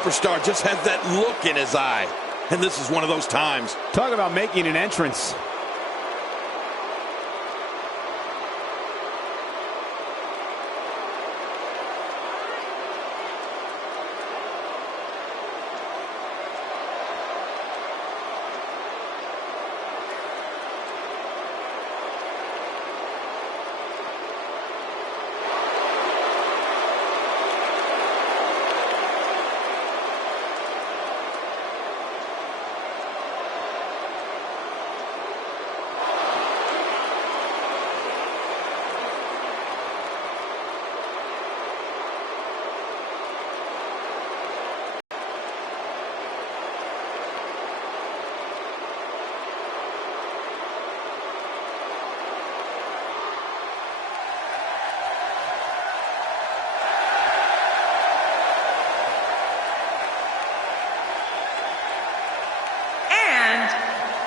Superstar just has that look in his eye. And this is one of those times. Talk about making an entrance.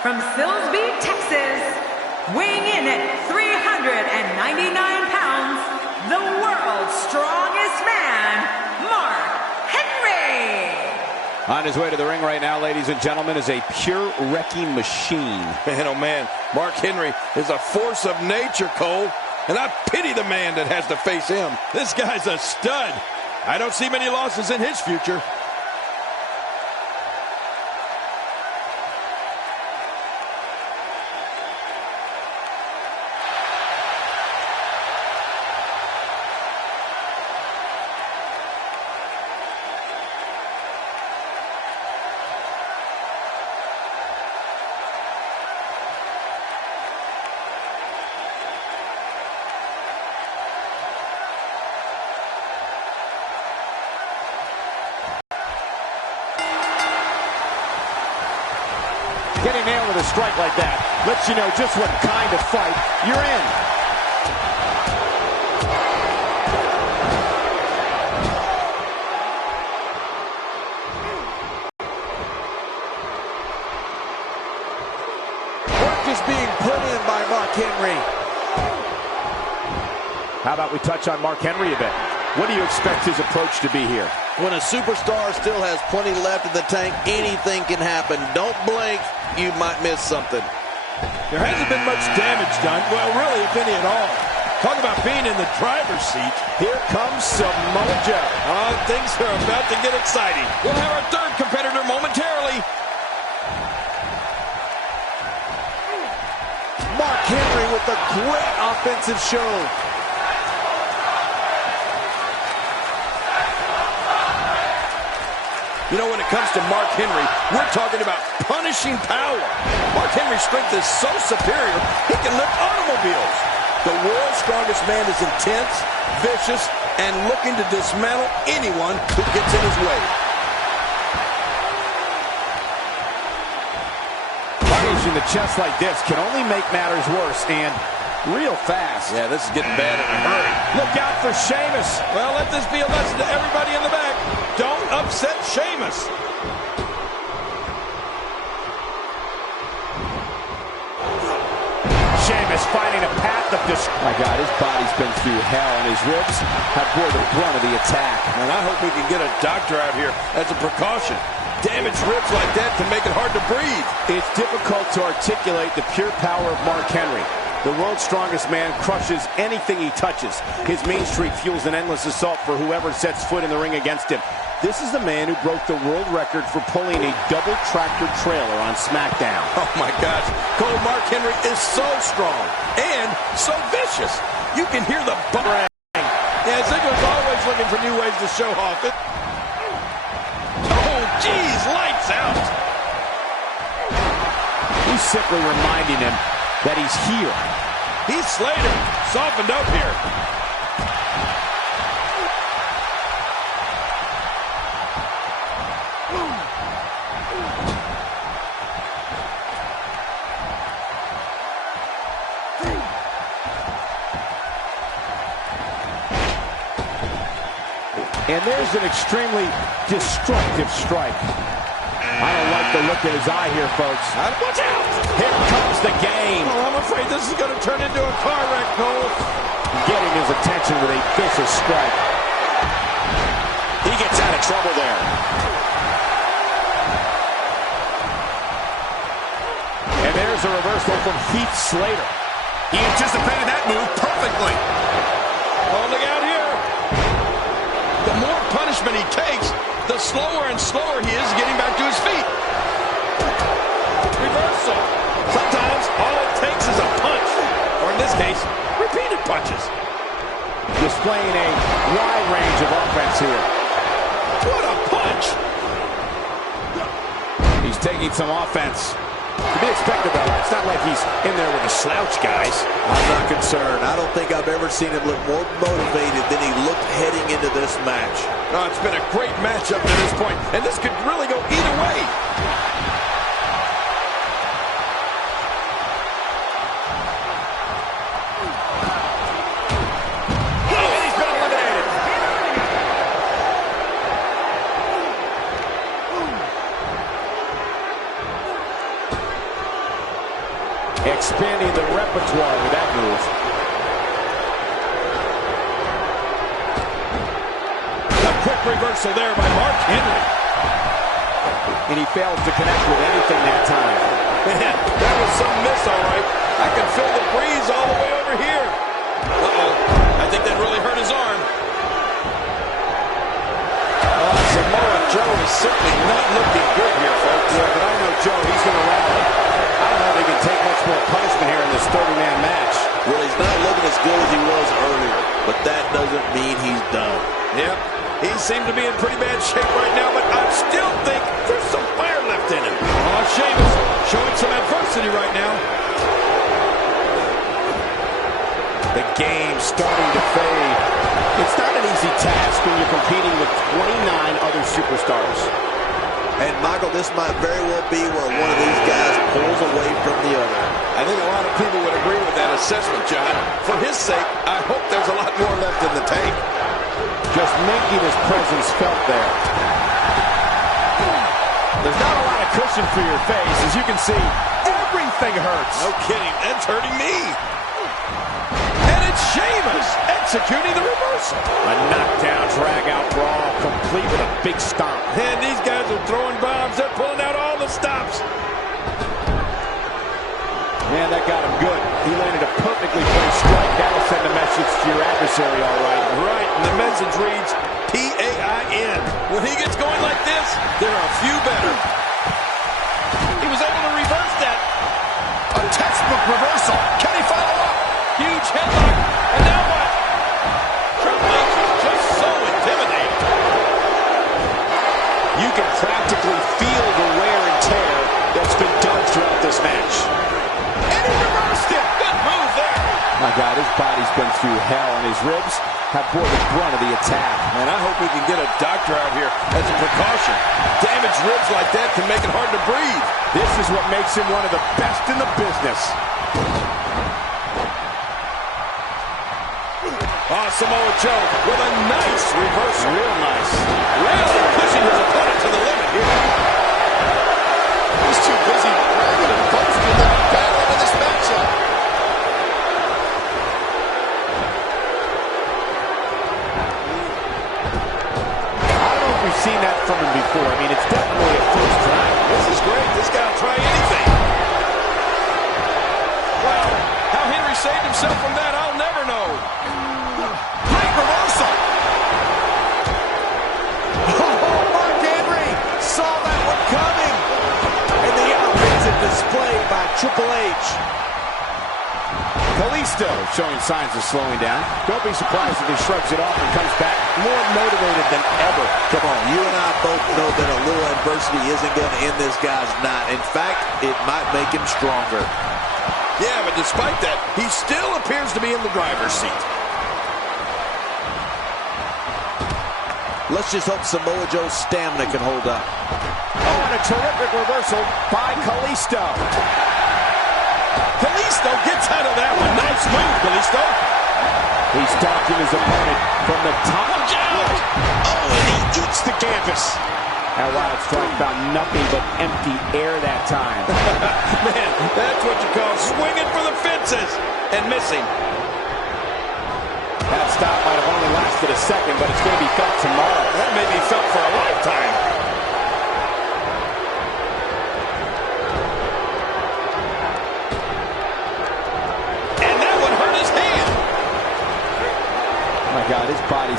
From Silsbee, Texas, weighing in at 399 pounds, the world's strongest man, Mark Henry. On his way to the ring right now, ladies and gentlemen, is a pure wrecking machine. Man, oh man, Mark Henry is a force of nature, Cole. And I pity the man that has to face him. This guy's a stud. I don't see many losses in his future. Getting nailed with a strike like that lets you know just what kind of fight you're in. Work is being put in by Mark Henry. How about we touch on Mark Henry a bit? What do you expect his approach to be here? When a superstar still has plenty left in the tank, anything can happen. Don't blink, you might miss something. There hasn't been much damage done. Well, really, if any at all. Talk about being in the driver's seat. Here comes Samoa Joe. Things are about to get exciting. We'll have our third competitor momentarily. Mark Henry with a great offensive show. You know, when it comes to Mark Henry, we're talking about punishing power. Mark Henry's strength is so superior, he can lift automobiles. The world's strongest man is intense, vicious, and looking to dismantle anyone who gets in his way. Punishing the chest like this can only make matters worse, and real fast. Yeah, this is getting bad in a hurry. Look out for Sheamus. Well, let this be a lesson to everybody in the back. Don't upset Sheamus. Sheamus finding a path of destruction. My God, his body's been through hell, and his ribs have bore the brunt of the attack. And I hope we can get a doctor out here as a precaution. Damaged ribs like that can make it hard to breathe. It's difficult to articulate the pure power of Mark Henry. The world's strongest man crushes anything he touches. His mean streak fuels an endless assault for whoever sets foot in the ring against him. This is the man who broke the world record for pulling a double tractor trailer on SmackDown. Oh my gosh, Cole, Mark Henry is so strong and so vicious. You can hear the bang. Yeah, Ziggler's always looking for new ways to show off it. Oh, geez, lights out. He's simply reminding him that he's here. Heath Slater softened up here. And there's an extremely destructive strike. I don't like the look in his eye here, folks. Watch out! Here comes the game. Oh, I'm afraid this is going to turn into a car wreck, Cole. Getting his attention with a vicious strike. He gets out of trouble there. a reversal from Heath Slater. He anticipated that move perfectly. Oh, look out here. The more punishment he takes, the slower and slower he is getting back to his feet. Reversal. Sometimes all it takes is a punch, or in this case, repeated punches. Displaying a wide range of offense here. What a punch! He's taking some offense. To be expected, though. It's not like he's in there with a slouch, guys. I'm not concerned. I don't think I've ever seen him look more motivated than he looked heading into this match. Oh, it's been a great match up to this point, and this could really go either way. Expanding the repertoire with that move. A quick reversal there by Mark Henry. And he fails to connect with anything that time. Man, that was some miss, all right. I can feel the breeze all the way over here. Uh-oh. I think that really hurt his arm. Samoa Joe is simply not looking good here, folks. Yeah, but I know Joe, he's going to rally. I don't know if he can take much more punishment here in this 30-man match. Well, he's not looking as good as he was earlier, but that doesn't mean he's done. Yep, he seemed to be in pretty bad shape right now, but I still think there's some fire left in him. Oh, Sheamus showing some adversity right now. The game starting to fade. It's not an easy task when you're competing with 29 other superstars. And, Michael, this might very well be where one of these guys pulls away from the other. I think a lot of people would agree with that assessment, John. For his sake, I hope there's a lot more left in the tank. Just making his presence felt there. There's not a lot of cushion for your face. As you can see, everything hurts. No kidding, that's hurting me. And it's Sheamus executing the reversal. A knockdown, drag-out brawl, complete with a big stomp. And these guys are throwing bombs. They're pulling out all the stops. Man, that got him good. He landed a perfectly placed strike. That'll send a message to your adversary, all right. Right, and the message reads P-A-I-N. When he gets going like this, there are a few better. He was able to reverse that. A textbook reversal. Can he follow up? Huge headlock. And now what? Triple H is just so intimidating. You can practically feel the wear and tear that's been done throughout this match. And he reversed it. Good move there. My God, his body's been through hell, and his ribs have bore the brunt of the attack. And I hope we can get a doctor out here as a precaution. Damaged ribs like that can make it hard to breathe. This is what makes him one of the best in the business. Oh, Samoa Joe with a nice reversal. Real nice. Really pushing his opponent to the limit here. He's too busy bragging and boasting that he's battling in this matchup. I don't know if we've seen that from him before. I mean, it's definitely a first time. This is great. This guy will try anything. Well, how Henry saved himself from that, I'll never know. Great reversal. Oh, Mark Henry saw that one coming. And the offensive display by Triple H. Kalisto showing signs of slowing down. Don't be surprised if he shrugs it off and comes back more motivated than ever. Come on, you and I both know that a little adversity isn't going to end this guy's night. In fact, it might make him stronger. Yeah, but despite that, he still appears to be in the driver's seat. Let's just hope Samoa Joe's stamina can hold up. Oh, and a terrific reversal by Kalisto. Kalisto gets out of that one. Nice move, Kalisto. He's stalking his opponent from the top. Watch out! Oh, and he eats the canvas. That wild strike found nothing but empty air that time. Man, that's what you call swinging for the fences and missing. That stop might have only lasted a second, but it's going to be felt tomorrow. That may be felt for a lifetime.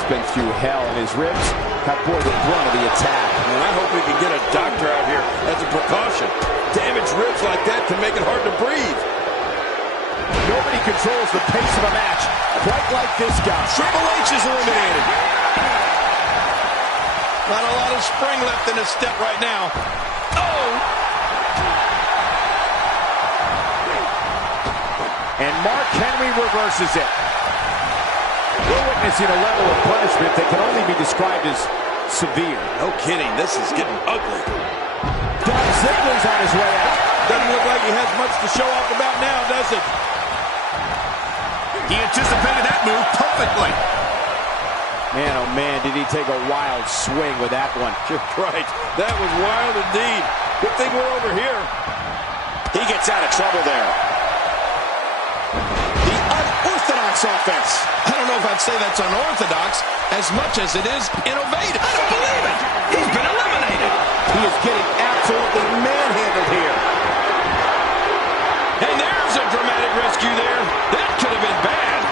He's been through hell, and his ribs have bore the brunt of the attack. And I hope we can get a doctor out here as a precaution. Damaged ribs like that can make it hard to breathe. Nobody controls the pace of a match quite like this guy. Triple H is eliminated. Not a lot of spring left in his step right now. Oh! And Mark Henry reverses it. We're witnessing a level of punishment that can only be described as severe. No kidding, this is getting ugly. Dolph Ziggler's on his way out. Doesn't look like he has much to show off about now, does it? He anticipated that move perfectly. Man, oh man, did he take a wild swing with that one. You're right. That was wild indeed. Good thing we're over here. He gets out of trouble there. The unorthodox offense. I don't know if I'd say that's unorthodox as much as it is innovative. I don't believe it. He's been eliminated. He is getting absolutely manhandled here. And there's a dramatic rescue there. That could have been bad.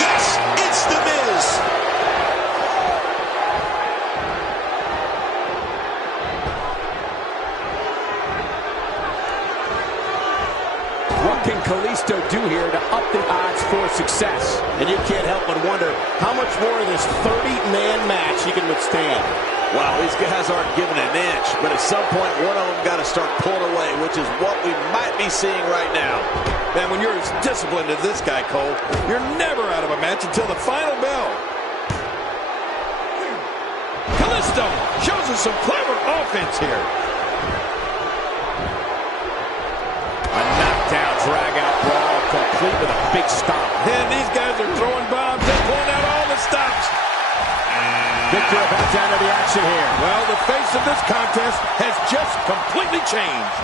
Yes, it's The Miz. What can Kalisto do here to up the odds for success? And you can't help but wonder how much more of this 30-man match he can withstand. Wow, these guys aren't giving an inch, but at some point, one of them got to start pulling away, which is what we might be seeing right now. Man, when you're as disciplined as this guy, Cole, you're never out of a match until the final bell. Kalisto shows us some clever offense here. A knockdown, drag-out brawl, complete with a big stomp. And these guys are throwing bombs and pulling out all the stops. Victor about down to the action here. Well, the face of this contest has just completely changed.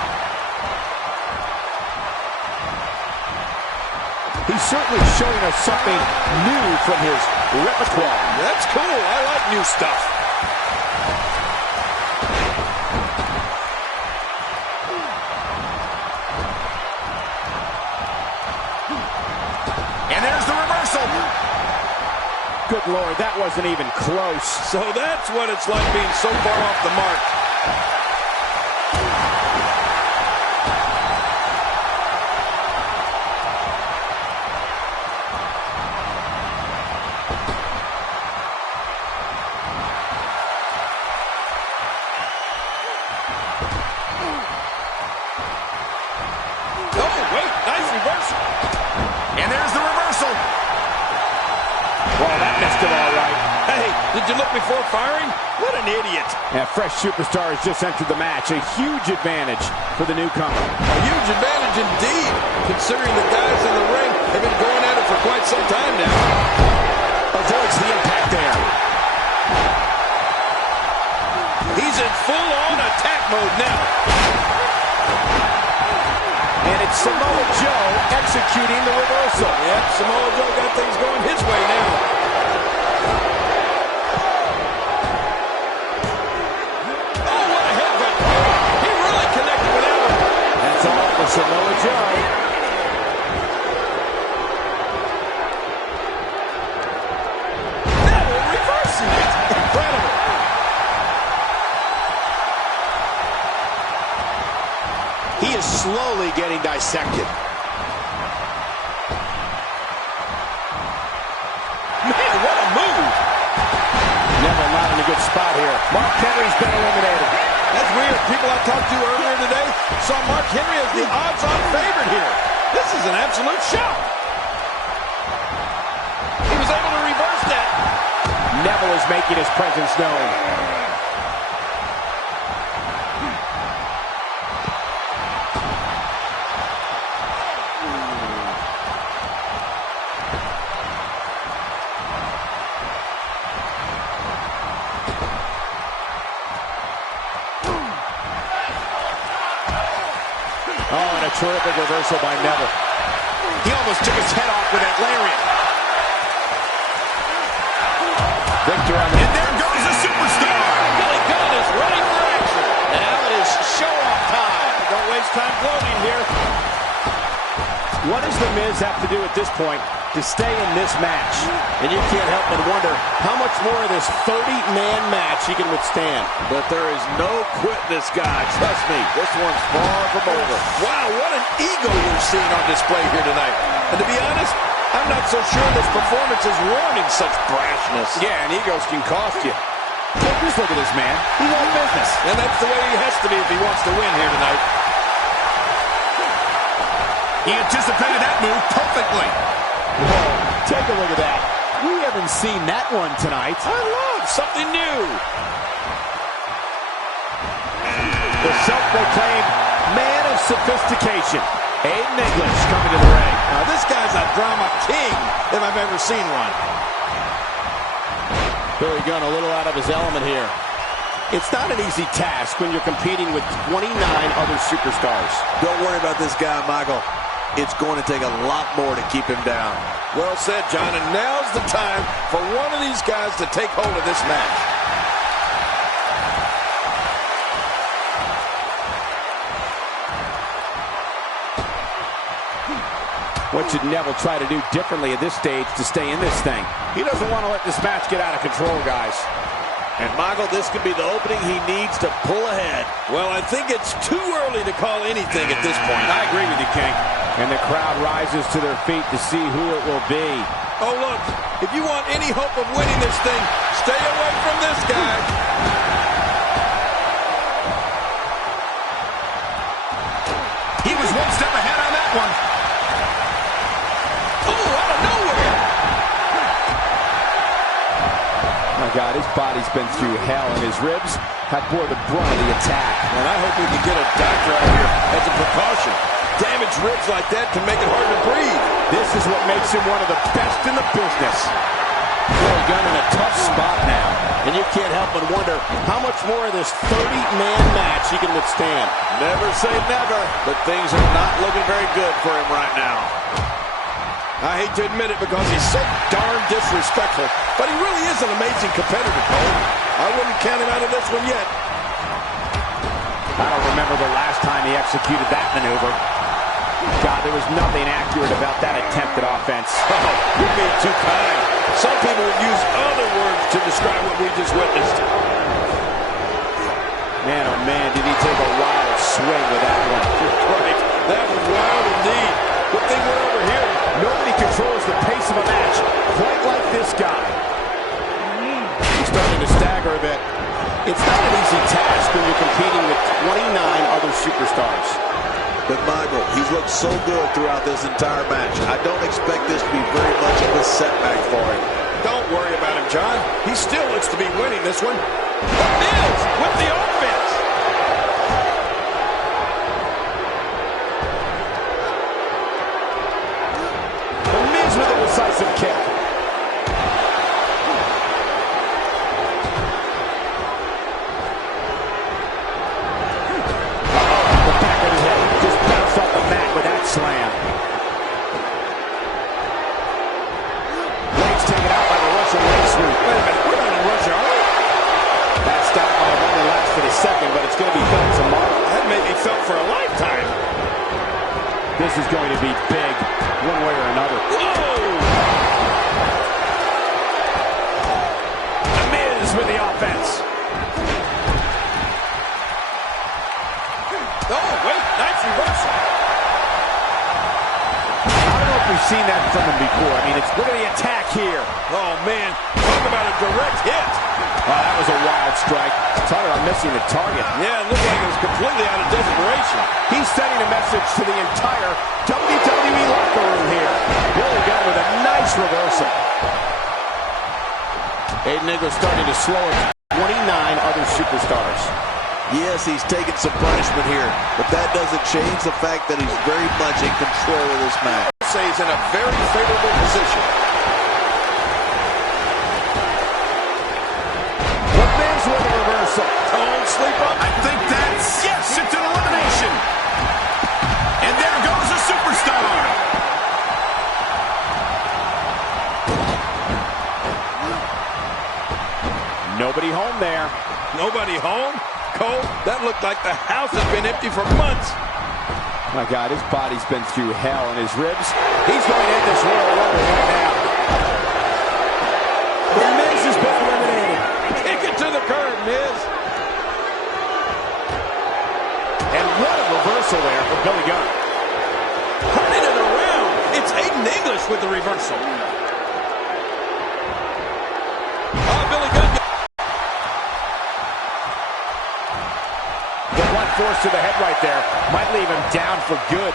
He's certainly showing us something new from his repertoire. That's cool. I like new stuff. And there's the reversal. Good Lord, that wasn't even close. So that's what it's like being so far off the mark. Oh, wait, nice reversal. And there's the reversal. Well, that missed him all right. Hey, did you look before firing? What an idiot. Yeah, fresh superstar has just entered the match. A huge advantage for the newcomer. A huge advantage indeed, considering the guys in the ring have been going at it for quite some time now. Avoids the impact there. He's in full-on attack mode now. And it's Samoa Joe executing the reversal. Yep, Samoa Joe got things going his way now. Oh, what a headbutt. He really connected with that one. That's all for Samoa Joe. Neville reversing it. Incredible. He is slowly getting dissected. Man, what a move. Neville not in a good spot here. Mark Henry's been eliminated. That's weird. People I talked to earlier today saw Mark Henry as the odds-on favorite here. This is an absolute shock. He was able to reverse that. Neville is making his presence known. Oh, and a terrific reversal by Neville. He almost took his head off with that lariat. Victor on the... And there goes the superstar. Billy Gunn is ready for action. Now it is show-off time. Don't waste time gloating here. The Miz have to do at this point to stay in this match? And you can't help but wonder how much more of this 30-man match he can withstand. But there is no quitting this guy. Trust me, this one's far from over. Wow, what an ego we're seeing on display here tonight. And to be honest, I'm not so sure this performance is warranting such brashness. Yeah, and egos can cost you. Just look at this man. He's all business. And that's the way he has to be if he wants to win here tonight. He anticipated that move perfectly. Whoa, take a look at that. We haven't seen that one tonight. I love something new. The self-proclaimed man of sophistication, Aiden English, coming to the ring. Now, this guy's a drama king if I've ever seen one. Billy Gunn a little out of his element here. It's not an easy task when you're competing with 29 other superstars. Don't worry about this guy, Michael. It's going to take a lot more to keep him down. Well said, John, and now's the time for one of these guys to take hold of this match. What should Neville try to do differently at this stage to stay in this thing? He doesn't want to let this match get out of control, guys. And, Michael, this could be the opening he needs to pull ahead. Well, I think it's too early to call anything at this point. I agree with you, King. And the crowd rises to their feet to see who it will be. Oh, look, if you want any hope of winning this thing, stay away from this guy. He was one step ahead on that one. My God, his body's been through hell, and his ribs have bore the brunt of the attack. And I hope we can get a doctor out here as a precaution. Damaged ribs like that can make it hard to breathe. This is what makes him one of the best in the business. Billy Gunn in a tough spot now. And you can't help but wonder how much more of this 30-man match he can withstand. Never say never, but things are not looking very good for him right now. I hate to admit it because he's so darn disrespectful, but he really is an amazing competitor, Cole. I wouldn't count him out of this one yet. I don't remember the last time he executed that maneuver. God, there was nothing accurate about that attempted offense. Oh, you're being too kind. Some people would use other words to describe what we just witnessed. Man, oh man, did he take a wild swing with that one. Right, that was wild indeed. Good thing we're over here. Nobody controls the pace of a match quite like this guy. He's starting to stagger a bit. It's not an easy task when you're competing with 29 other superstars. But Michael, he's looked so good throughout this entire match. I don't expect this to be very much of a setback for him. Don't worry about him, John. He still looks to be winning this one. The Miz with the offense. The Miz with a decisive kick. Slam. Legs taken out by the Russian leg sweep. Wait a minute, we're not in Russia, are we? That stop might have only lasted a second, but it's going to be felt tomorrow. That may be felt for a lifetime. This is going to be big, one way or another. Whoa! The Miz with the offense. Oh, wait, nice reversal. We've seen that from him before. I mean, look at the attack here. Oh, man. Talk about a direct hit. Oh, that was a wild strike. Talk about missing the target. Yeah, it looked like it was completely out of desperation. He's sending a message to the entire WWE locker room here. Billy Gunn with a nice reversal. Aiden English starting to slow it. 29 other superstars. Yes, he's taking some punishment here, but that doesn't change the fact that he's very much in control of this match. He's in a very favorable position. The Miz with a reversal. Don't sleep on. I think that's, yes, it's an elimination. And there goes a superstar. Nobody home there. Nobody home? Cole, that looked like the house has been empty for months. My God, his body's been through hell, and his ribs, he's going to end this Royal Rumble right now. The Miz has been eliminated. Kick it to the curb, Miz. And what a reversal there for Billy Gunn. Turning it around. It's Aiden English with the reversal. Oh, Billy Gunn. The blunt force to the head right there might leave him down for good.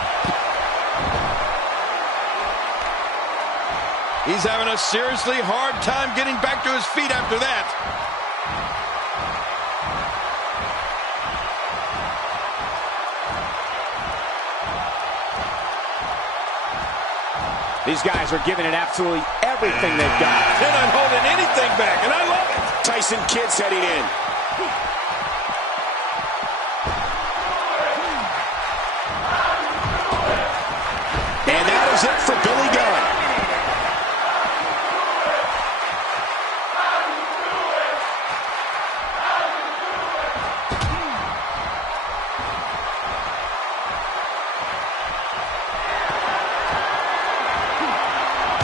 He's having a seriously hard time getting back to his feet after that. These guys are giving it absolutely everything they've got. They're not holding anything back, and I love it. Tyson Kidd's heading in. And that is it for Billy Gunn.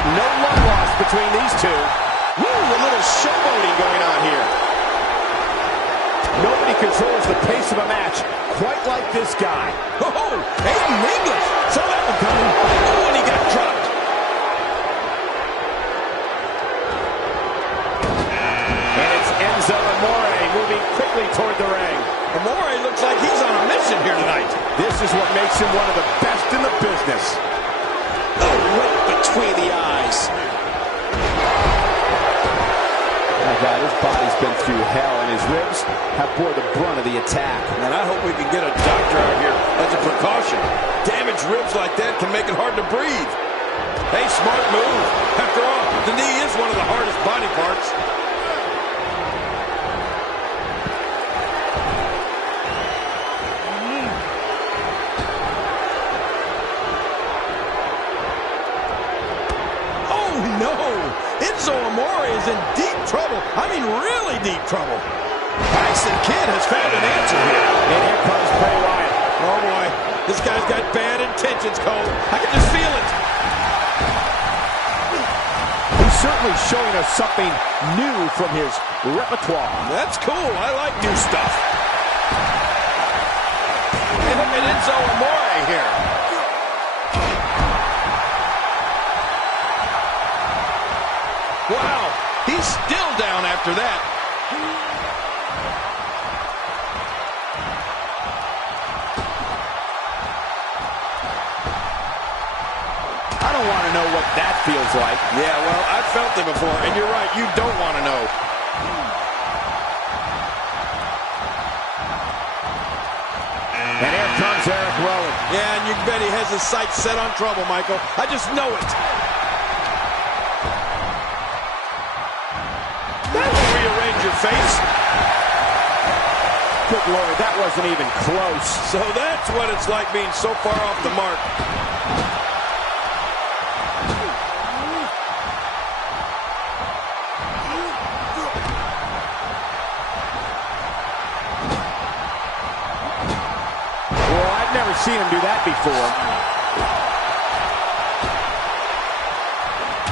No love lost between these two. Woo, a little showboating going on here. Nobody controls the pace of a match quite like this guy. Oh, Aiden English. Saw that one coming. Oh, and he got dropped. And it's Enzo Amore moving quickly toward the ring. Amore looks like he's on a mission here tonight. This is what makes him one of the best in the business. Oh, right between the eyes. My God, his body's been through hell, and his ribs have bore the brunt of the attack. And I hope we can get a doctor out here as a precaution. Damaged ribs like that can make it hard to breathe. Hey, smart move. After all, the knee is one of the hardest body parts. Oh, no. Enzo Amore is in deep trouble. I mean, really deep trouble. Tyson Kidd has found an answer here. And here comes Bray Wyatt. Oh, boy. This guy's got bad intentions, Cole. I can just feel it. He's certainly showing us something new from his repertoire. That's cool. I like new stuff. And look at Enzo Amore here. Wow. He's still down after that. I don't want to know what that feels like. Yeah, well, I've felt it before, and you're right. You don't want to know. And here comes Eric Rowan. Yeah, and you bet he has his sights set on trouble, Michael. I just know it. That will rearrange your face. Good Lord, that wasn't even close. So that's what it's like being so far off the mark. Well, I've never seen him do that before.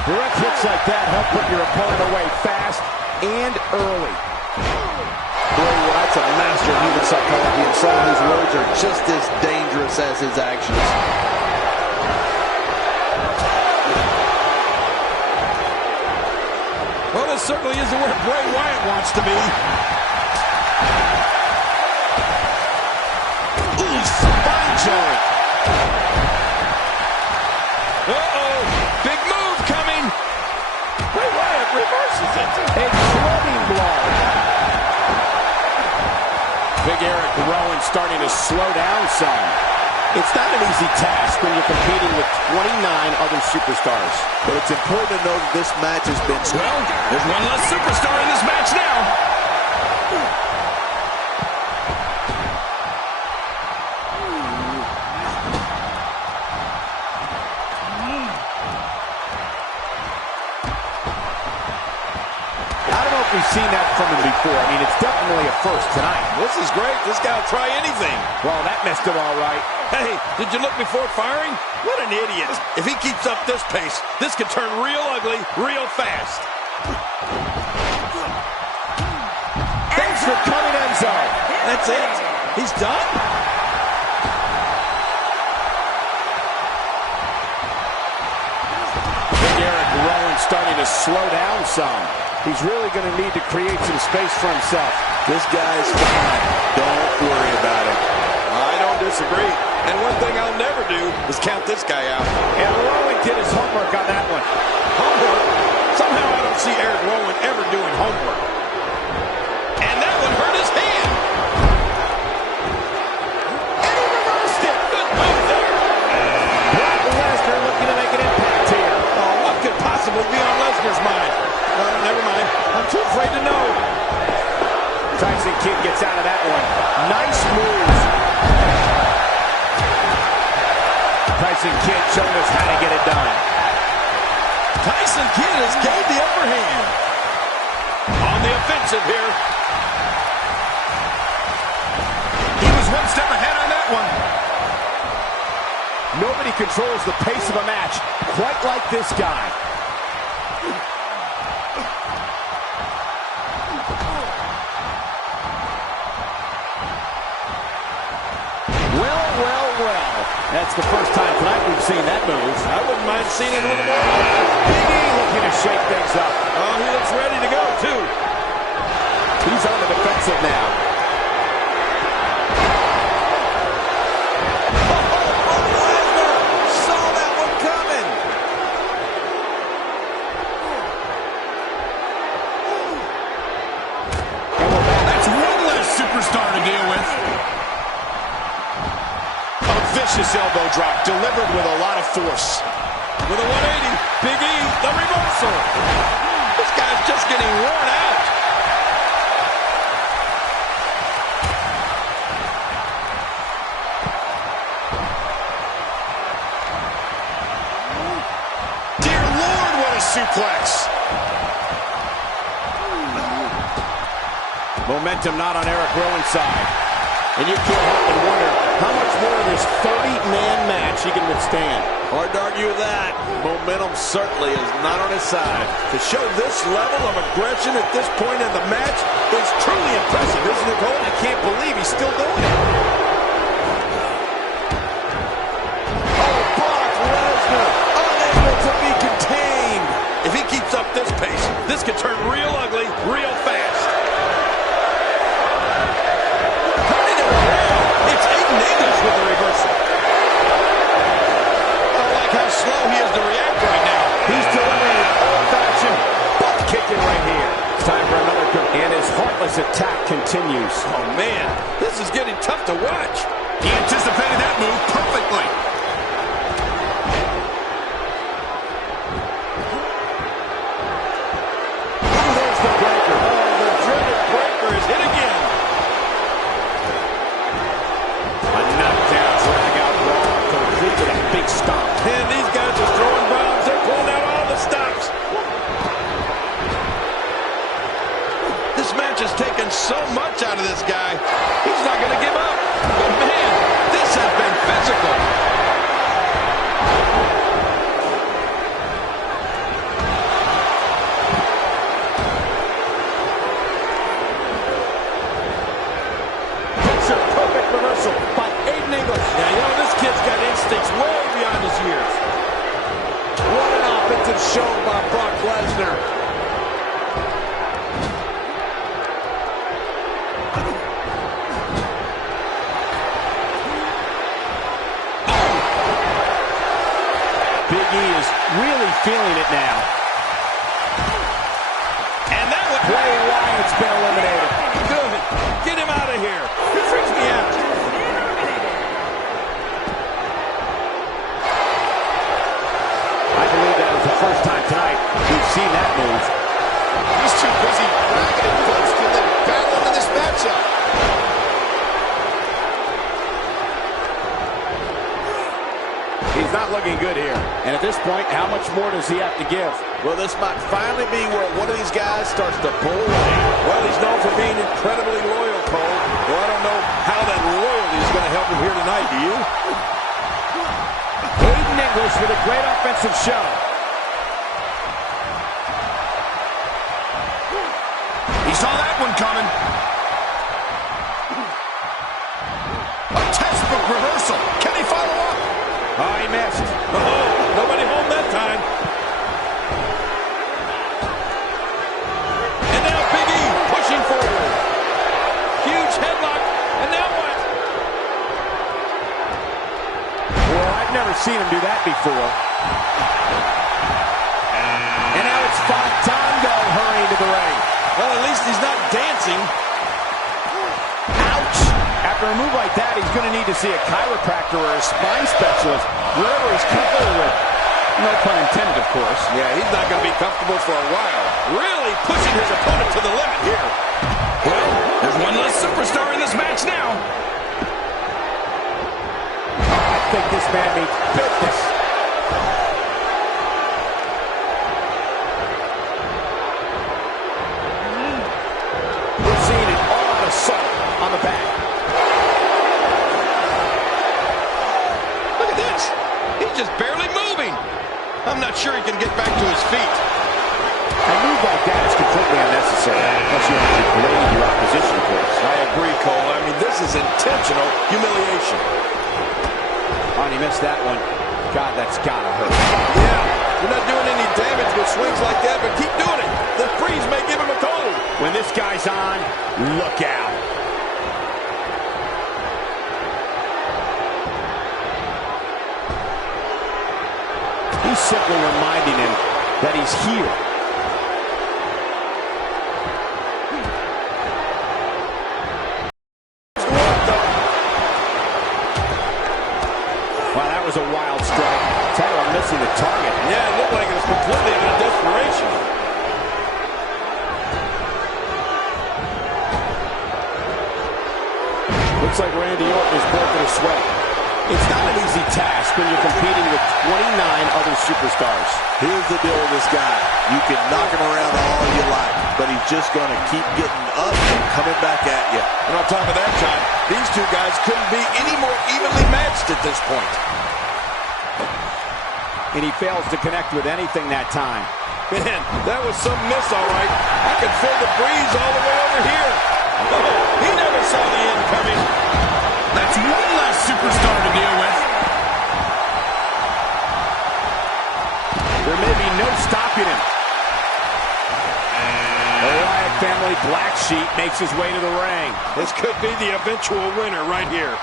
Direct hits like that help put your opponent away fast and early. Bray Wyatt's a master of human psychology, and some of his words are just as dangerous as his actions. Well, this certainly isn't where Bray Wyatt wants to be. Ooh, spine joint. Uh-oh, big move coming. Bray Wyatt reverses it. A clubbing blow. Big Eric Rowan starting to slow down some. It's not an easy task when you're competing with 29 other superstars. But it's important to know that this match has been... Well, there's one less superstar in this match now. I don't know if we've seen that from him before. I mean, it's definitely a first tonight. This is great. This guy will try anything. Well, that messed him all right. Hey, did you look before firing? What an idiot. If he keeps up this pace, this could turn real ugly real fast. Thanks for coming, Enzo. That's it. He's done? Big Eric Rowan starting to slow down some. He's really going to need to create some space for himself. This guy's fine. Don't worry about it. I don't disagree. And one thing I'll never do is count this guy out. And Rowan did his homework on that one. Homework? Somehow I don't see Eric Rowan ever doing homework. And that one hurt his hand. And he reversed it. Good move there. Brock Lesnar looking to make an impact here. Oh, what could possibly be on Lesnar's mind? Never mind. I'm too afraid to know. Tyson Kidd gets out of that one. Nice move. Tyson Kidd showing us how to get it done. Tyson Kidd has gained the upper hand. On the offensive here. He was one step ahead on that one. Nobody controls the pace of a match quite like this guy. Well. That's the first time tonight we've seen that move. I wouldn't mind seeing it a little more. Big E looking to shake things up. Oh, he looks ready to go, too. He's on the defensive now. Lesnar saw that one coming. That's one less superstar to deal with. Vicious elbow drop delivered with a lot of force. With a 180, Big E, the reversal. This guy's just getting worn out. Dear Lord, what a suplex. Momentum not on Eric Rowan's side. And you can't help but wonder how much more of this 30-man match he can withstand. Hard to argue with that. Momentum certainly is not on his side. To show this level of aggression at this point in the match is truly impressive, isn't it, Cole? I can't believe he's still doing it. Oh, Brock Lesnar, unable to be contained. If he keeps up this pace, this could turn real ugly real fast. Turning it around. It's Aiden English with the reversal. I like how slow he is to react right now. He's delivering an old-fashioned butt kicking right here. It's time for another kick, and his heartless attack continues. Oh, man, this is getting tough to watch. He anticipated that move perfectly. There's the breaker. Oh, the dreaded breaker is hit again. A knockdown, drag-out brawl, complete with a big stomp. And these guys are throwing bombs. They're pulling out all the stops. This match has taken so much out of this guy. He's not going to give up. But, man, this has been physical. Picture-perfect reversal by Aiden English. Yeah, you know, this kid's got instincts way beyond his years. What an offensive show by Brock Lesnar. Big E is really feeling it now. And that one... Bray Wyatt's been eliminated. Good. Get him out of here. He freaks me out. I believe that was the first time tonight we've seen that move. He's too busy bragging and boasting than battling in this matchup. He's not looking good here. And at this point, how much more does he have to give? Well, this might finally be where one of these guys starts to pull away. Well, he's known for being incredibly loyal, Cole. Well, I don't know how that loyalty is going going to help him here tonight, do you? Aiden English with a great offensive show. He saw that one coming. A textbook reversal. Can he follow up? Oh, he missed. Oh, nobody home that time. And now Big E pushing forward. Huge headlock. And now what? Well, I've never seen him do that before. And now it's Fandango hurrying to the ring. Well, at least he's not dancing. Ouch! After a move like that, he's going to need to see a chiropractor or a spine specialist, whatever he's comfortable with. No pun intended, of course. Yeah, he's not going to be comfortable for a while. Really pushing his opponent to the limit here. Well, there's one less superstar in this match now. I think this man means business. We're seeing an all-out assault on the back. Look at this. He's just barely moving. I'm not sure he can get back to his feet. A move like that is completely unnecessary, unless you want to degrade your opposition, of course. I agree, Cole. I mean, this is intentional humiliation. Oh, and he missed that one. God, that's gotta hurt. Yeah, you're not doing any damage with swings like that, but keep doing it. The freeze may give him a cold. When this guy's on, look out. He's simply reminding him that he's here. Wow, that was a wild strike. Taylor missing the target. Yeah, it looked like it was completely out of desperation. Looks like Randy Orton is broken a sweat. It's not an easy task when you're competing with 29 other superstars. Here's the deal with this guy. You can knock him around all you like, but he's just going to keep getting up and coming back at you. And on top of that, John, these two guys couldn't be any more evenly matched at this point. And he fails to connect with anything that time. Man, that was some miss, all right. I could feel the breeze all the way over here. Oh, he never saw the end coming. That's one less superstar to deal with. There may be no stopping him. The Wyatt family black sheep makes his way to the ring. This could be the eventual winner right here.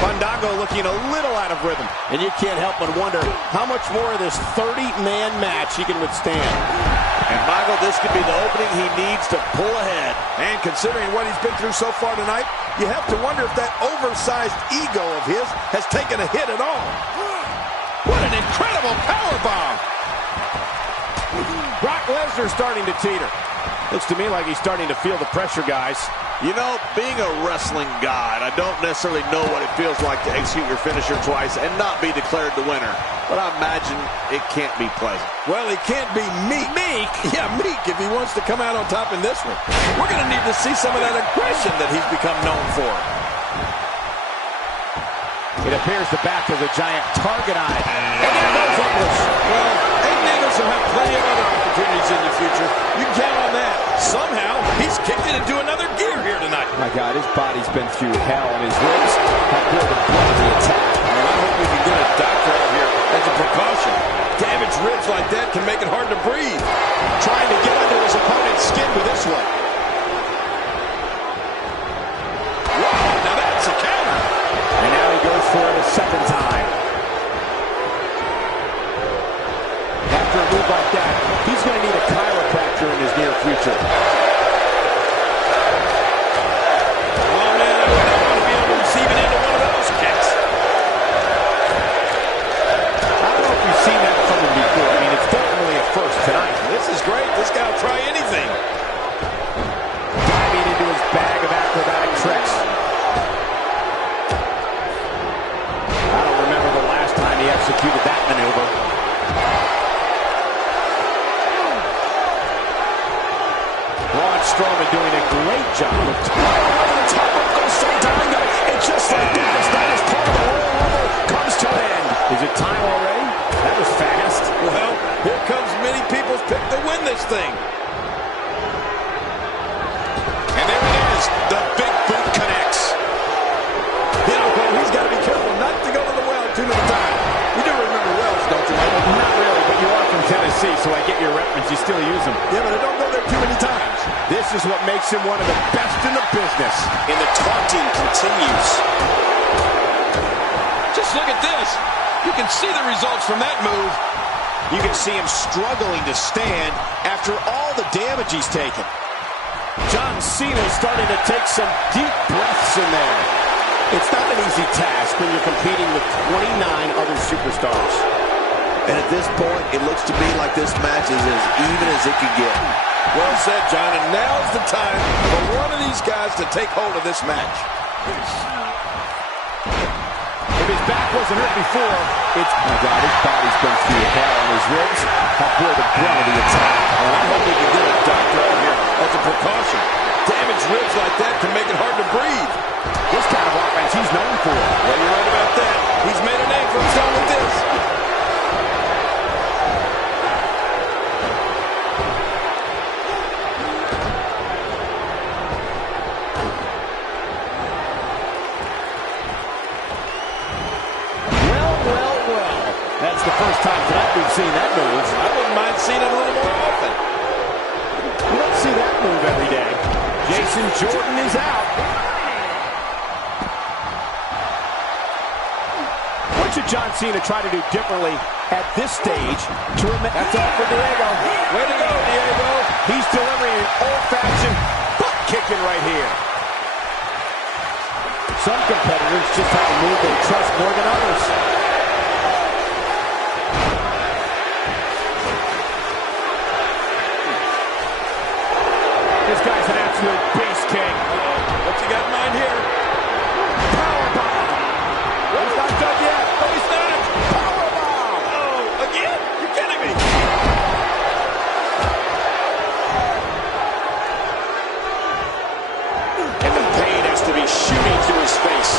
Fandango looking a little out of rhythm. And you can't help but wonder how much more of this 30-man match he can withstand. And Michael, this could be the opening he needs to pull ahead. And considering what he's been through so far tonight, you have to wonder if that oversized ego of his has taken a hit at all. What an incredible powerbomb. Brock Lesnar starting to teeter. Looks to me like he's starting to feel the pressure, guys. You know, being a wrestling god, I don't necessarily know what it feels like to execute your finisher twice and not be declared the winner. But I imagine it can't be pleasant. Well, he can't be meek. Meek? Yeah, meek if he wants to come out on top in this one. We're going to need to see some of that aggression that he's become known for. It appears the back has a giant target on it. And there goes English. Well, Aiden English will have plenty of other opportunities in the future. You can count on that. Somehow, he's kicked it into another gear here tonight. My God, his body's been through hell, and his ribs have been the blood of the attack. Well, I hope we can get a doctor out here as a precaution. Damaged ribs like that can make it hard to breathe. Trying to get under his opponent's skin with this one. Wow, now that's a counter. And now he goes for it a second time. After a move like that, he's going to need a chiropractor in his near future. Oh, man, I would not want to be able to receive it into one of those kicks. I don't know if you've seen that from him before. I mean, it's definitely a first tonight. This is great. This guy will try anything. Diving into his bag of acrobatic tricks. I don't remember the last time he executed that maneuver. been doing a great job of and just like that is part of the Royal Rumble comes to an end. Is it time already? That was fast. Well, here comes many people's pick to win this thing. And there it is. The big boot connects. You know, Cole, he's got to be careful not to go to the well too many times. You do remember wells, don't you, Michael? Not really, but you are from Tennessee, so I get your reference. You still use them. Yeah, but I don't go there too many times. This is what makes him one of the best in the business. And the taunting continues. Just look at this. You can see the results from that move. You can see him struggling to stand after all the damage he's taken. John Cena is starting to take some deep breaths in there. It's not an easy task when you're competing with 29 other superstars. And at this point, it looks to me like this match is as even as it could get. Well said, John, and now's the time for one of these guys to take hold of this match. If his back wasn't hurt before, it's... Oh, my God, his body's been through hell, and his ribs have bore the brunt of the attack. And I hope we can get a doctor out here as a precaution. Damaged ribs like that can make it hard to breathe. This kind of offense he's known for. Well, you're right about that. He's made a name for himself with this. That's the first time tonight we've seen that move. I wouldn't mind seeing it a little more often. You don't see that move every day. Jason Jordan is out. What should John Cena try to do differently at this stage to remember? That's all for Diego. Way to go, Diego. He's delivering an old-fashioned butt kicking right here. Some competitors just have a move they trust more than others. This guy's an absolute beast king. What's he got in mind here? Powerbomb. Well, he's not done yet. No, he's not. Powerbomb. Oh, again? You're kidding me. And the pain has to be shooting through his face.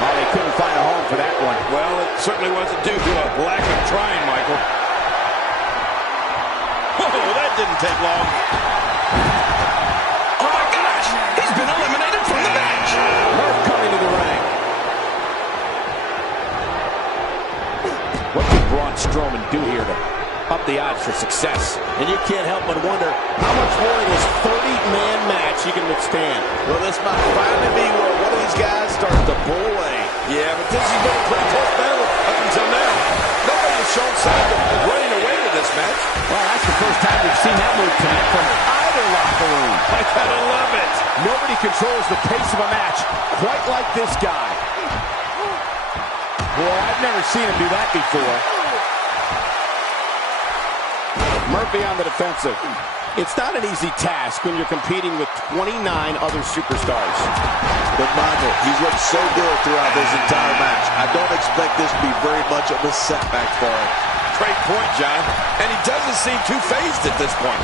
Oh, they couldn't find a home for that one. Well, it certainly wasn't due to a lack of trying, Michael. Oh, that didn't take long. Oh, my gosh. He's been eliminated from the match. Murph coming to the ring. What can Braun Strowman do here to up the odds for success? And you can't help but wonder how much more of this 30-man match he can withstand. Well, this might finally be where one of these guys starts to pull away. Yeah, but this has been a pretty close battle up until now. Nobody has shown signs of running away with this match. Well, that's the first time we've seen that move tonight from either locker room. I gotta love it. Nobody controls the pace of a match quite like this guy. Boy, I've never seen him do that before. Murphy on the defensive. It's not an easy task when you're competing with 29 other superstars. But Michael, he's looked so good throughout this entire match. I don't expect this to be very much of a setback for him. Great point, John. And he doesn't seem too phased at this point.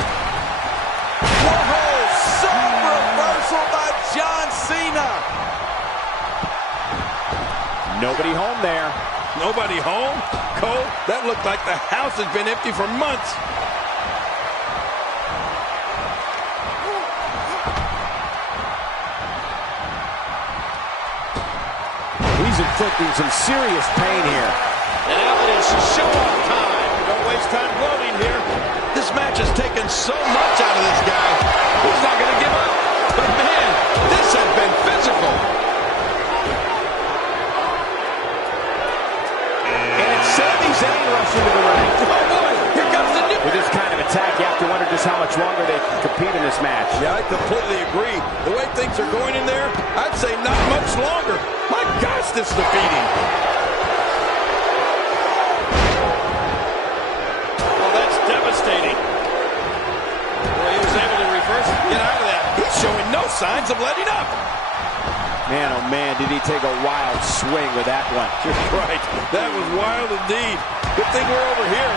Whoa, some reversal by John Cena. Nobody home there. Nobody home? Cole, that looked like the house has been empty for months. He's inflicting some serious pain here. And now it is show-off time. Don't waste time gloating here. This match has taken so much out of this guy. He's not going to give up. But man, this has been physical. And it's Sami Zayn rushing to the ring. Oh boy, here comes the new... With this kind of attack, you have to wonder just how much longer they can compete in this match. Yeah, I completely agree. The way things are going in there, I'd say not much longer. My gosh, this is defeating. Oh, that's devastating. Well, he was able to reverse and get out of that. He's showing no signs of letting up. Man, oh man, did he take a wild swing with that one. You're right. That was wild indeed. Good thing we're over here.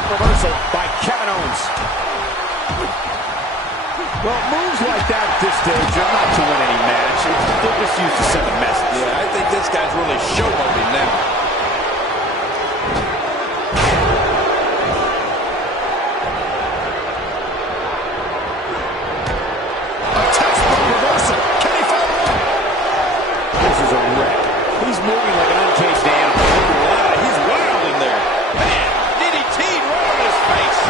top reversal by Kevin Owens. Well, moves like that at this stage are not to win any match. They're just used to send a message. Yeah, I think this guy's really showboating now. Moving like an uncaged animal. Wow, he's wild in there. Man, DDT'd right on his face.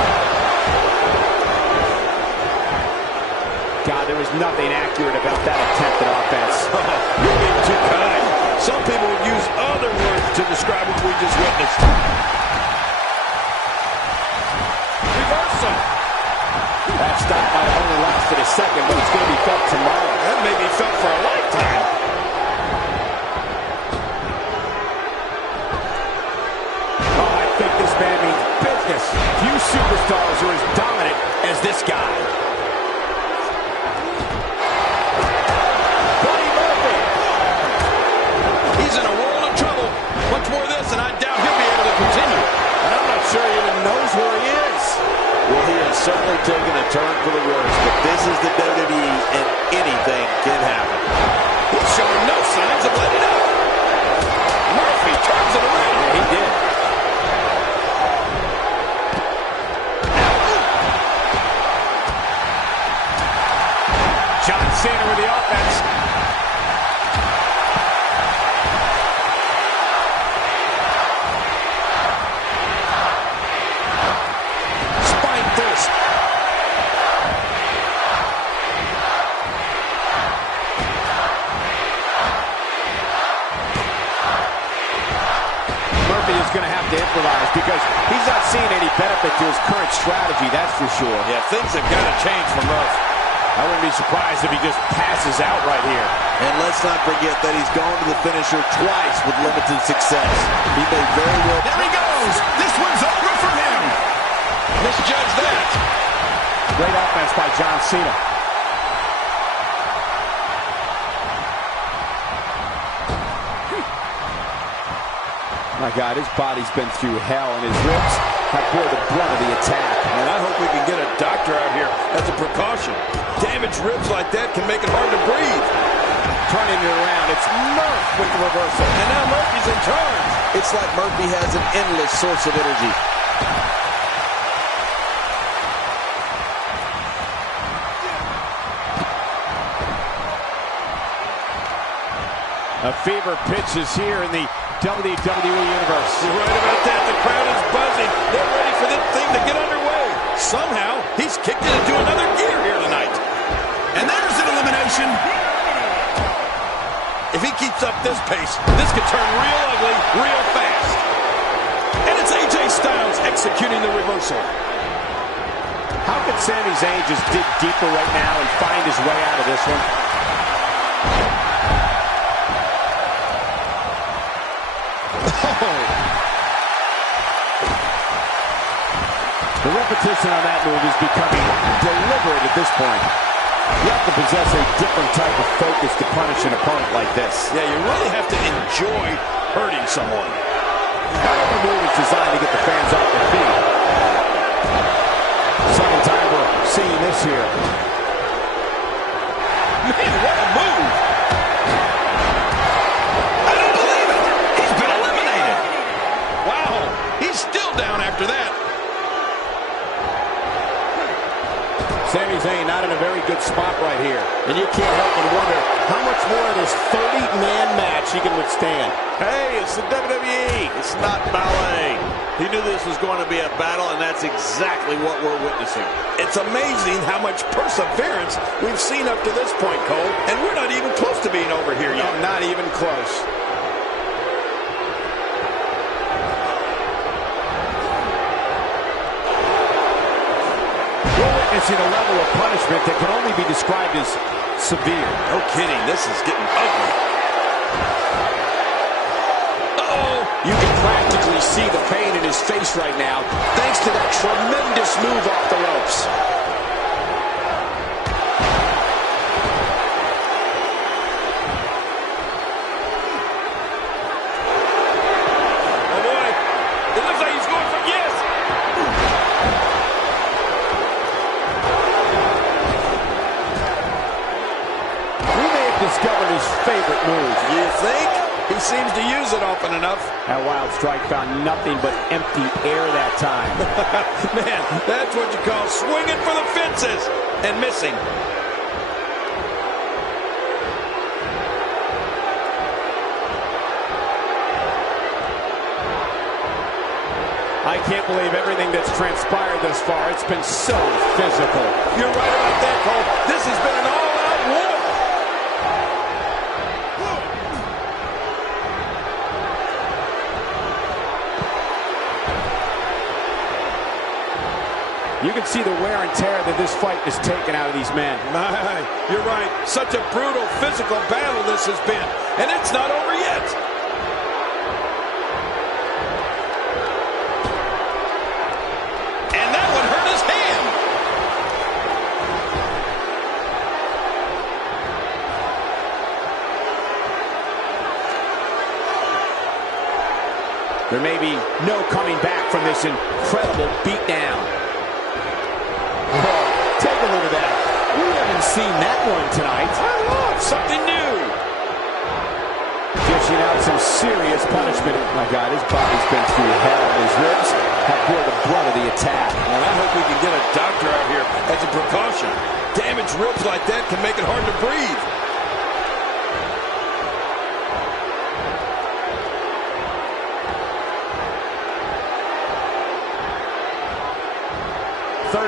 God, there was nothing accurate about that attempt at offense. You're being too kind. Some people would use other words to describe what we just witnessed. Reversal. That stop might have only lasted a second, but it's going to be felt tomorrow. That may be felt for a lifetime. This man means business. Few superstars are as dominant as this guy. Buddy Murphy. He's in a world of trouble. Much more of this, and I doubt he'll be able to continue. And I'm not sure he even knows where he is. Well, he has certainly taken a turn for the worse, but this is the WWE, and anything can happen. He's showing no signs of letting up. Murphy turns it around. Yeah, he did. John Cena with the offense. Spine first. Murphy is going to have to improvise because he's not seeing any benefit to his current strategy, that's for sure. Yeah, things have got to change for Murphy. I wouldn't be surprised if he just passes out right here. And let's not forget that he's gone to the finisher twice with limited success. He may very well... There he goes. This one's over for him. Misjudge that. Great offense by John Cena. My God, his body's been through hell, and his ribs have bore the brunt of the attack. And I hope we can get a doctor out here as a precaution. Damaged ribs like that can make it hard to breathe. Turning it around, it's Murph with the reversal. And now Murphy's in charge. It's like Murphy has an endless source of energy. A fever pitch is here in the WWE Universe. You're right about that. The crowd is buzzing. They're ready for this thing to get underway. Somehow, he's kicked it into another gear here tonight. And there's an elimination. If he keeps up this pace, this could turn real ugly real fast. And it's AJ Styles executing the reversal. How could Sami Zayn just dig deeper right now and find his way out of this one? The repetition on that move is becoming deliberate at this point. You have to possess a different type of focus to punish an opponent like this. Yeah, you really have to enjoy hurting someone. Every move is designed to get the fans off their feet. Second time we're seeing this here. Man, what a move! I don't believe it! He's been eliminated! Wow, he's still down after that. Sami Zayn not in a very good spot right here. And you can't help but wonder how much more of this 30-man match he can withstand. Hey, it's the WWE. It's not ballet. He knew this was going to be a battle, and that's exactly what we're witnessing. It's amazing how much perseverance we've seen up to this point, Cole. And we're not even close to being over here yet. No, not even close. Witnessing a level of punishment that can only be described as severe. No kidding, this is getting ugly. Uh-oh! You can practically see the pain in his face right now, thanks to that tremendous move off the ropes. Oh boy, it looks like he's going for yes! favorite move. You think? He seems to use it often enough. That wild strike found nothing but empty air that time. Man, that's what you call swinging for the fences and missing. I can't believe everything that's transpired thus far. It's been so physical. You're right about that, Cole. This has been an all-out war. You can see the wear and tear that this fight has taken out of these men. My, you're right. Such a brutal physical battle this has been. And it's not over yet. And that one hurt his hand. There may be no coming back from this incredible beatdown. Oh, take a look at that. We haven't seen that one tonight. I love something new. Dishing out some serious punishment. My God, his body's been through hell. His ribs have bore the brunt of the attack. And I hope we can get a doctor out here as a precaution. Damaged ribs like that can make it hard to breathe.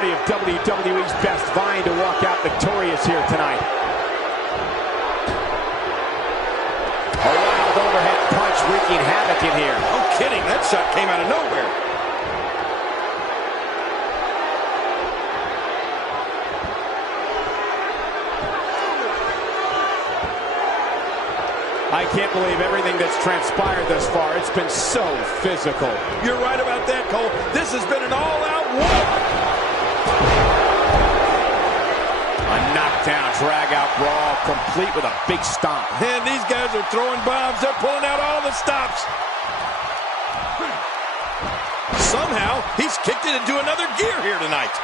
Of WWE's best, vying to walk out victorious here tonight. A wild overhead punch wreaking havoc in here. No kidding, that shot came out of nowhere. I can't believe everything that's transpired thus far. It's been so physical. You're right about that, Cole. This has been an all-out war. A knockdown, drag-out brawl, complete with a big stomp. And these guys are throwing bombs. They're pulling out all the stops. Somehow, he's kicked it into another gear here tonight.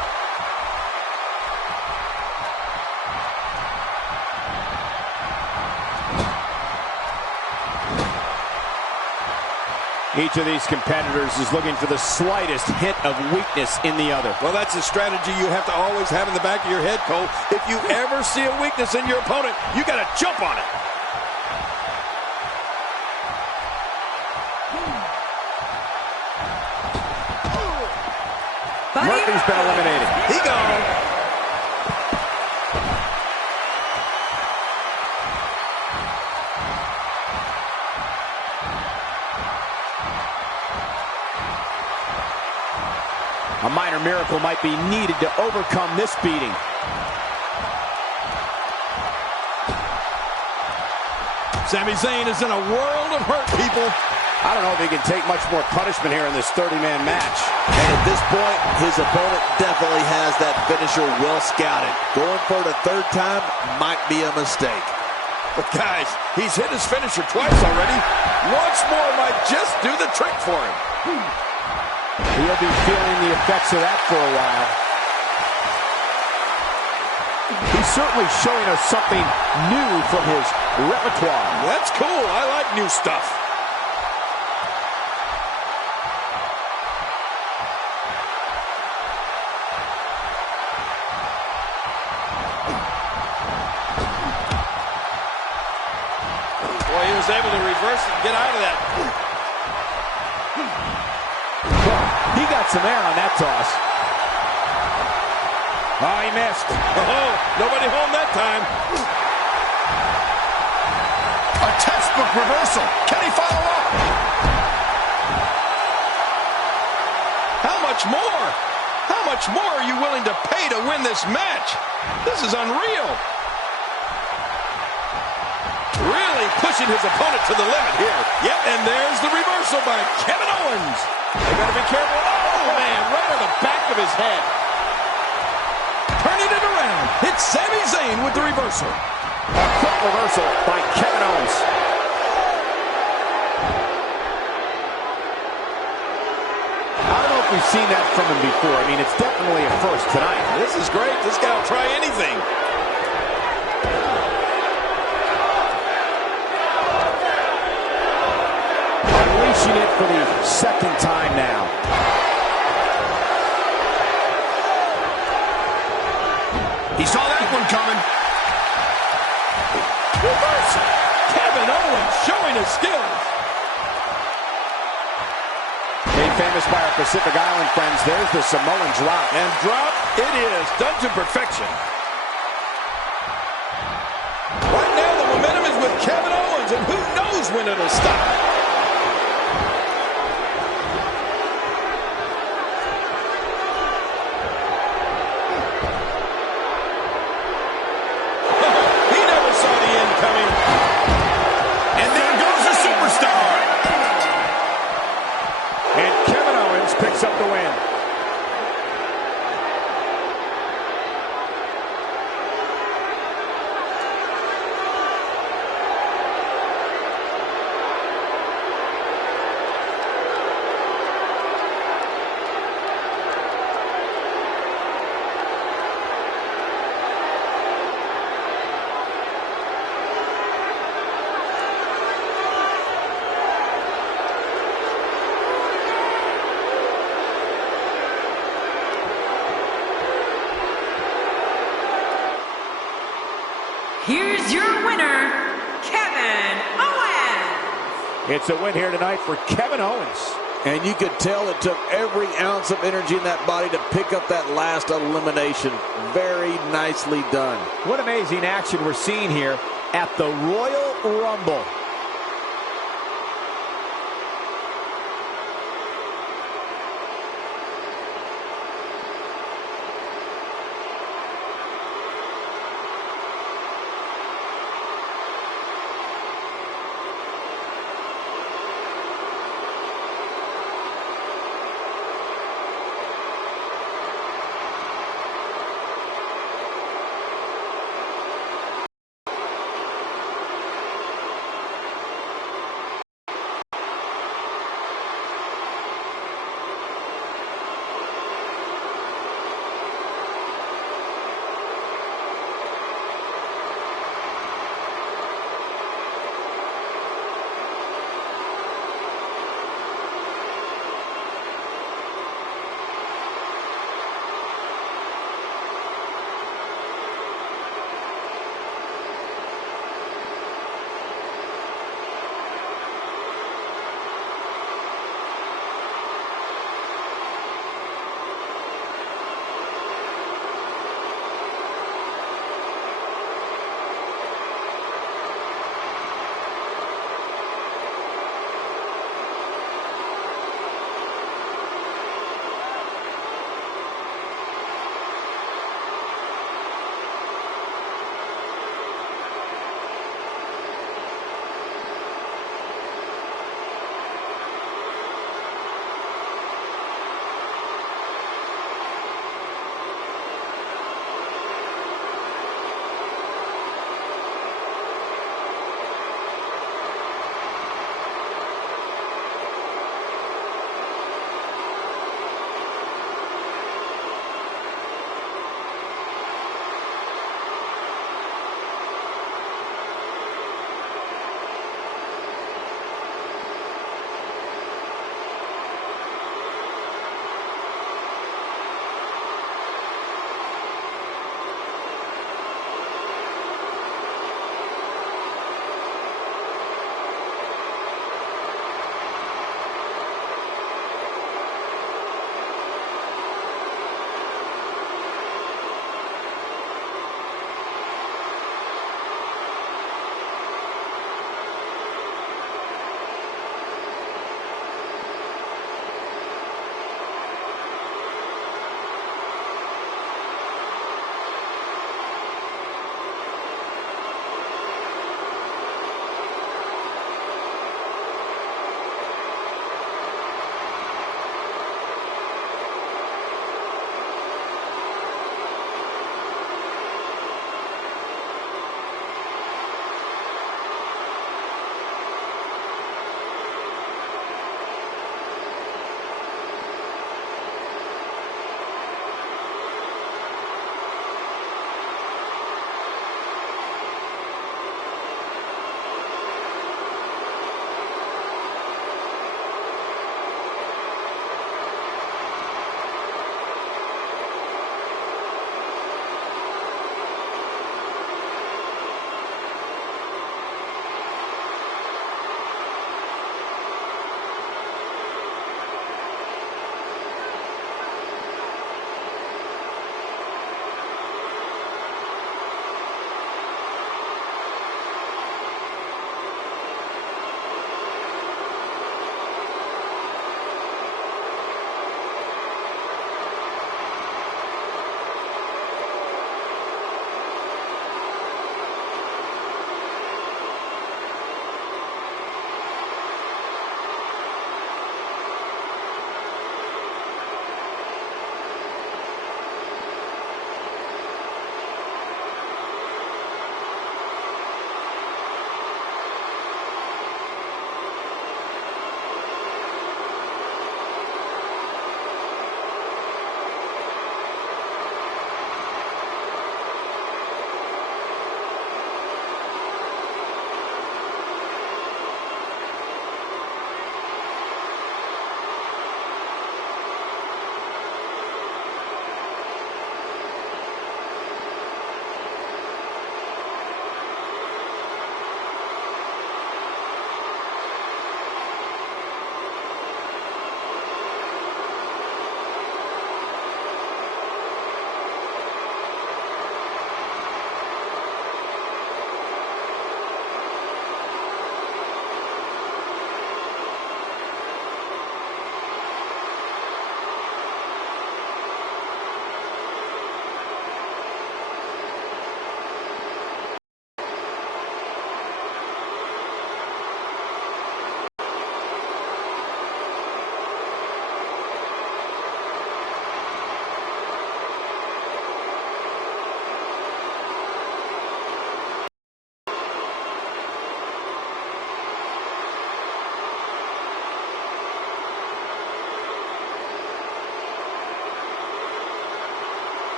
Each of these competitors is looking for the slightest hint of weakness in the other. Well, that's a strategy you have to always have in the back of your head, Cole. If you ever see a weakness in your opponent, you got to jump on it. Murphy's been eliminated. He gone. A minor miracle might be needed to overcome this beating. Sami Zayn is in a world of hurt, people. I don't know if he can take much more punishment here in this 30-man match. And at this point, his opponent definitely has that finisher well scouted. Going for it a third time might be a mistake. But guys, he's hit his finisher twice already. Once more might just do the trick for him. He'll be feeling the effects of that for a while. He's certainly showing us something new from his repertoire. That's cool. I like new stuff. Boy, he was able to reverse it and get out of that. He got some air on that toss. Oh, he missed. Oh, nobody home that time. A textbook reversal. Can he follow up? How much more? How much more are you willing to pay to win this match? This is unreal. Really pushing his opponent to the limit here. Yep, and there's the reversal by Kevin Owens. They gotta be careful. Oh, man, right on the back of his head. Turning it around. It's Sami Zayn with the reversal. A quick reversal by Kevin Owens. I don't know if we've seen that from him before. I mean, it's definitely a first tonight. This is great. This guy will try anything. for the second time now. He saw that one coming. Reversal. Kevin Owens showing his skills. Made famous by our Pacific Island friends, there's the Samoan drop. And drop it is, done to perfection. Right now the momentum is with Kevin Owens, and who knows when it'll stop. Picks up the win. Here's your winner, Kevin Owens. It's a win here tonight for Kevin Owens. And you could tell it took every ounce of energy in that body to pick up that last elimination. Very nicely done. What amazing action we're seeing here at the Royal Rumble.